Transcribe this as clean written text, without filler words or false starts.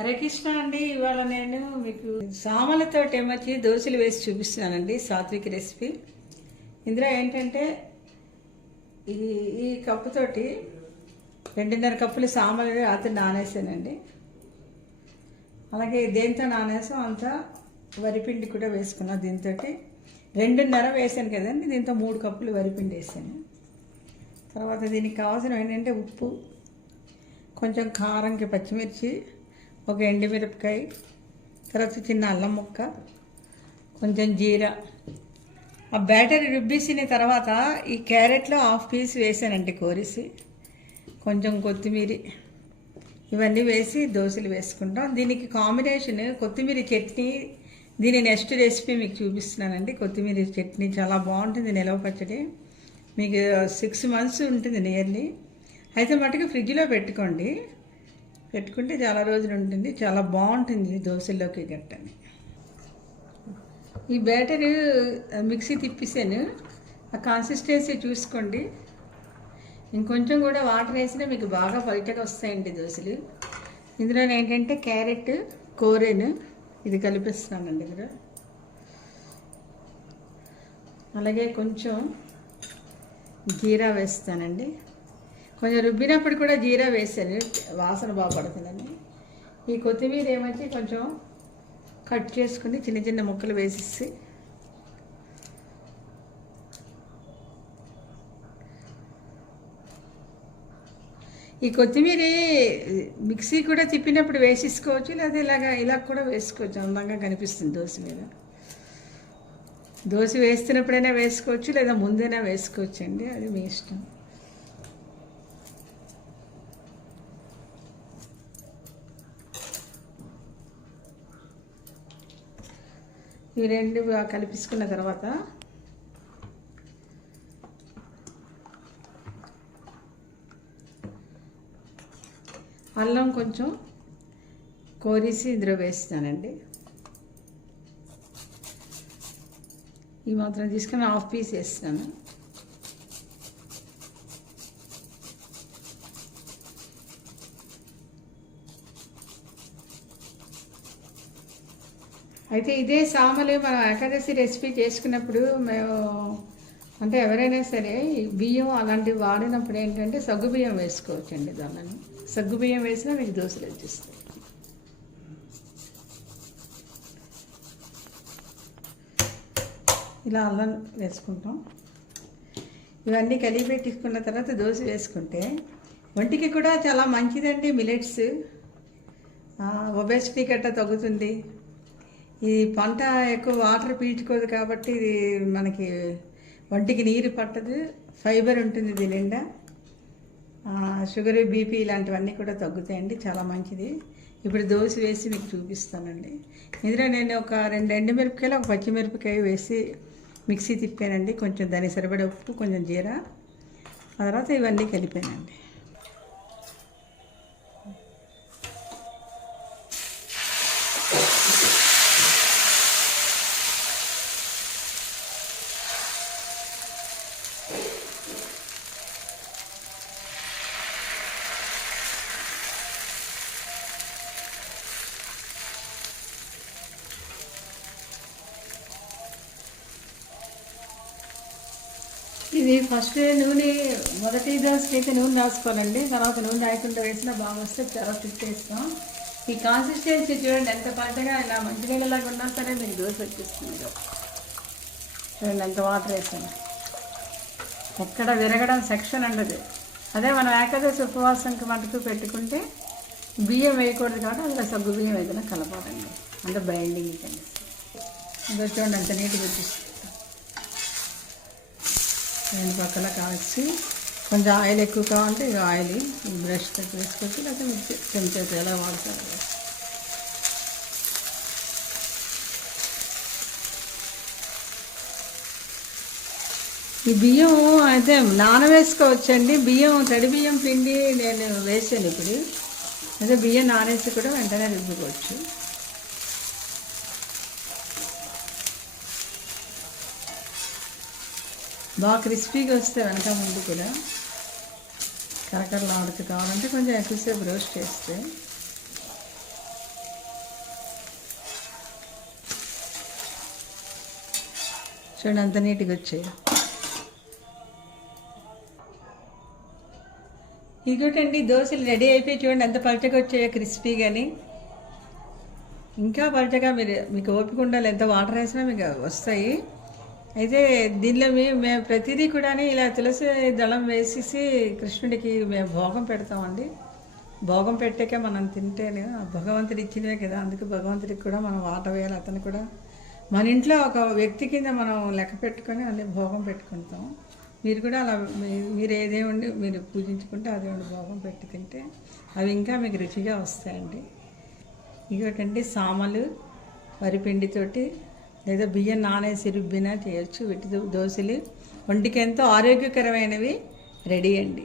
హరే కృష్ణ అండి. ఇవాళ నేను మీకు సామలతో ఏమొచ్చి దోశలు వేసి చూపిస్తున్నానండి. సాత్విక్ రెసిపీ. ఇందులో ఏంటంటే ఈ ఈ కప్పుతోటి 2.5 కప్పులు సామలు రాత్రి నానేసానండి. అలాగే దేంతో నానేసాం అంతా వరిపిండి కూడా వేసుకున్నా. దీంతో 2.5 వేసాను కదండి. దీంతో 3 కప్పులు వరిపిండి వేసాను. తర్వాత దీనికి కావాల్సిన ఏంటంటే ఉప్పు, కొంచెం కారంకి పచ్చిమిర్చి, ఒక ఎండుమిరపకాయ, తర్వాత చిన్న అల్లం ముక్క, కొంచెం జీరా. ఆ బ్యాటర్ రుబ్బేసిన తర్వాత ఈ క్యారెట్లో 1/2 పీస్ వేసానండి కోరేసి, కొంచెం కొత్తిమీర, ఇవన్నీ వేసి దోశలు వేసుకుంటాం. దీనికి కాంబినేషన్ కొత్తిమీర చట్నీ. దీని నెక్స్ట్ రెసిపీ మీకు చూపిస్తున్నానండి. కొత్తిమీర చట్నీ చాలా బాగుంటుంది. నిలవ పచ్చడి మీకు 6 months ఉంటుంది నియర్లీ. అయితే మటుకు ఫ్రిడ్జ్లో పెట్టుకుంటే చాలా రోజులు ఉంటుంది. చాలా బాగుంటుంది దోశల్లోకి గట్టని. ఈ బ్యాటర్ మిక్సీ తిప్పేసాను. ఆ కన్సిస్టెన్సీ చూసుకోండి. ఇంకొంచెం కూడా వాటర్ వేసినా మీకు బాగా బయటకు వస్తాయండి దోశలు. ఇందులో ఏంటంటే క్యారెట్, కోరెను ఇది కలిపిస్తున్నానండి. ఇందులో అలాగే కొంచెం జీరా వేస్తానండి. కొంచెం రుబ్బినప్పుడు కూడా జీరా వేసాను, వాసన బాగా పడుతుందండి. ఈ కొత్తిమీర ఏమంటే కొంచెం కట్ చేసుకుని చిన్న చిన్న ముక్కలు వేసేసి ఈ కొత్తిమీర మిక్సీ కూడా తిప్పినప్పుడు వేసేసుకోవచ్చు, లేదా ఇలా కూడా వేసుకోవచ్చు. అందంగా కనిపిస్తుంది దోశ మీద. దోశ వేస్తున్నప్పుడైనా వేసుకోవచ్చు, లేదా ముందైనా వేసుకోవచ్చు అండి, అది మీ ఇష్టం. ఈ రెండు కలిపించుకున్న తర్వాత అల్లం కొంచెం కోరేసి ఇందులో వేస్తానండి. ఈ మాత్రం తీసుకొని 1/2 పీస్ వేస్తాను. అయితే ఇదే సామలు మనం ఏకాదశి రెసిపీ చేసుకున్నప్పుడు మేము అంటే ఎవరైనా సరే బియ్యం అలాంటివి వాడినప్పుడు ఏంటంటే సగ్గుబియ్యం వేసుకోవచ్చండి. దానిని సగ్గుబియ్యం వేసినా మీకు దోశలు వచ్చేస్తాయి. ఇలా అల్లం వేసుకుంటాం. ఇవన్నీ కలిపి పెట్టుకున్న తర్వాత దోశ వేసుకుంటే ఒంటికి కూడా చాలా మంచిదండి. మిలెట్స్ ఒబెసిటీ గట్ట తగ్గుతుంది. ఈ పంట ఎక్కువ వాటర్ పీల్చుకోదు కాబట్టి ఇది మనకి ఒంటికి నీరు పట్టదు, ఫైబర్ ఉంటుంది దీని నిండా. షుగర్, బీపీ ఇలాంటివన్నీ కూడా తగ్గుతాయండి, చాలా మంచిది. ఇప్పుడు దోశ వేసి మీకు చూపిస్తానండి. ఇందులో నేను ఒక 2 ఎండుమిరపకాయలు, ఒక పచ్చిమిరపకాయ వేసి మిక్సీ తిప్పానండి. కొంచెం దానికి సరిపడే ఉప్పు, కొంచెం జీరా, ఆ తర్వాత ఇవన్నీ కలిపానండి. ఇది ఫస్ట్ నూనె మొదటి దోశకి అయితే నూనె రాసుకోవాలండి. తర్వాత నూనె రాయకుండా వేసినా బాగా వస్తే చాలా ఫిట్ వేస్తాం. ఈ కన్సిస్టెన్సీ చూడండి ఎంత పచ్చగా, ఇలా మంచినీళ్ళలాగా ఉన్నా సరే మీకు దోశ వచ్చేస్తుంది. చూడండి ఎంత వాటర్ వేసాను, ఎక్కడ విరగడం సెక్షన్ ఉండదు. అదే మనం ఏకాదశి ఉపవాసంకి మటుకు పెట్టుకుంటే బియ్యం వేయకూడదు కాబట్టి అందులో సగ్గు బియ్యం ఏదైనా కలపాలండి, అంటే బైండింగ్ కలిసి. ఇంకా చూడండి ఎంత నీట్గా వచ్చేస్తుంది. 2 పక్కల కావచ్చు. కొంచెం ఆయిల్ ఎక్కువ కావాలంటే ఇక ఆయిల్ బ్రష్ తక్కువ వేసుకోవచ్చు, లేకపోతే మిక్సీ చెంచా ఎలా వాడతారు. ఈ బియ్యం అయితే నానవేసుకోవచ్చండి. తడి బియ్యం పిండి నేను వేసాను ఇప్పుడు. అదే బియ్యం నానేసి కూడా వెంటనే రుబ్బుకోవచ్చు. బాగా క్రిస్పీగా వస్తే వెనక ముందు కూడా కరకరలాడుతూ కావాలంటే కొంచెం ఎక్కువసేపు రోస్ట్ చేస్తే చూడండి అంత నీట్గా వచ్చాయి. ఇదిగోటండి దోశలు రెడీ అయిపోయి చూడండి ఎంత పలచగా వచ్చాయో, క్రిస్పీగాని. ఇంకా పలచగా మీకు ఓపిక ఉండాలి, ఎంత వాటర్ వేసినా మీకు వస్తాయి. అయితే దీనిలో మేము ప్రతిదీ కూడా ఇలా తులసి దళం వేసేసి కృష్ణుడికి మేము భోగం పెడతామండి. భోగం పెట్టాక మనం తింటేనే భగవంతుడు ఇచ్చినవే కదా, అందుకే భగవంతుడికి కూడా మనం వాటర్ వేయాలి. అతను కూడా మన ఇంట్లో ఒక వ్యక్తి కింద మనం లెక్క పెట్టుకొని అన్ని భోగం పెట్టుకుంటాం. మీరు కూడా అలా మీరు ఏ దేవుణ్ణి మీరు పూజించుకుంటే ఆ దేవుడి భోగం పెట్టి తింటే అవి ఇంకా మీకు రుచిగా వస్తాయండి. ఇంకోటండి సామలు వరిపిండితోటి లేదా బియ్యం నానేసి రుబ్బినా చేయొచ్చు. వీటి దోశలు ఒంటికి ఎంతో ఆరోగ్యకరమైనవి రెడీ అండి.